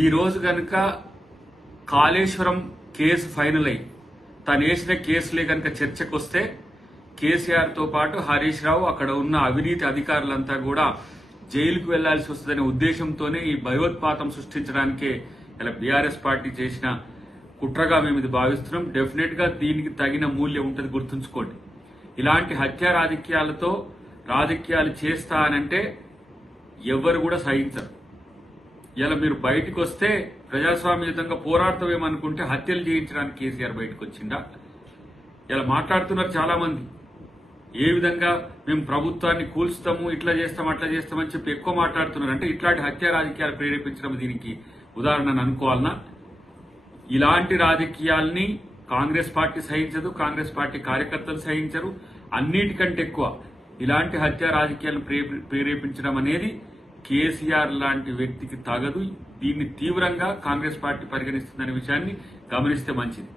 ఈ రోజు గనుక కాళేశ్వరం కేసు ఫైనల్ అయ్యి తను వేసిన కేసులే కనుక చర్చకు వస్తే కేసీఆర్ తో పాటు హరీష్ రావు అక్కడ ఉన్న అవినీతి అధికారులంతా కూడా జైలుకు వెళ్లాల్సి వస్తుందనే ఉద్దేశంతోనే ఈ భయోత్పాతం సృష్టించడానికే ఇలా బీఆర్ఎస్ పార్టీ చేసిన కుట్రగా మేము ఇది భావిస్తున్నాం. డెఫినెట్ గా దీనికి తగిన మూల్యం ఉంటుంది, గుర్తుంచుకోండి. ఇలాంటి హత్య రాజకీయాలతో రాజకీయాలు చేస్తానంటే ఎవరు కూడా సహించరు. ఇలా మీరు బయటకు వస్తే ప్రజాస్వామ్యయుతంగా పోరాడతామేమనుకుంటే హత్యలు చేయించడానికి కేసీఆర్ బయటకు వచ్చిందా? ఇలా మాట్లాడుతున్నారు చాలా మంది. ఏ విధంగా మేము ప్రభుత్వాన్ని కూల్స్తాము, ఇట్లా చేస్తాం అట్లా చేస్తామని చెప్పి ఎక్కువ మాట్లాడుతున్నారు. అంటే ఇట్లాంటి హత్య రాజకీయాలు ప్రేరేపించడం దీనికి ఉదాహరణ అనుకోవాలనా? ఇలాంటి రాజకీయాల్ని కాంగ్రెస్ పార్టీ సహించదు, కాంగ్రెస్ పార్టీ కార్యకర్తలు సహించరు. అన్నిటికంటే ఎక్కువ ఇలాంటి హత్య రాజకీయాలను ప్రేరేపించడం అనేది కేసీఆర్ లాంటి వ్యక్తికి తగదు. దీన్ని తీవ్రంగా కాంగ్రెస్ పార్టీ పరిగణిస్తుందనే విషయాన్ని గమనిస్తే మంచిది.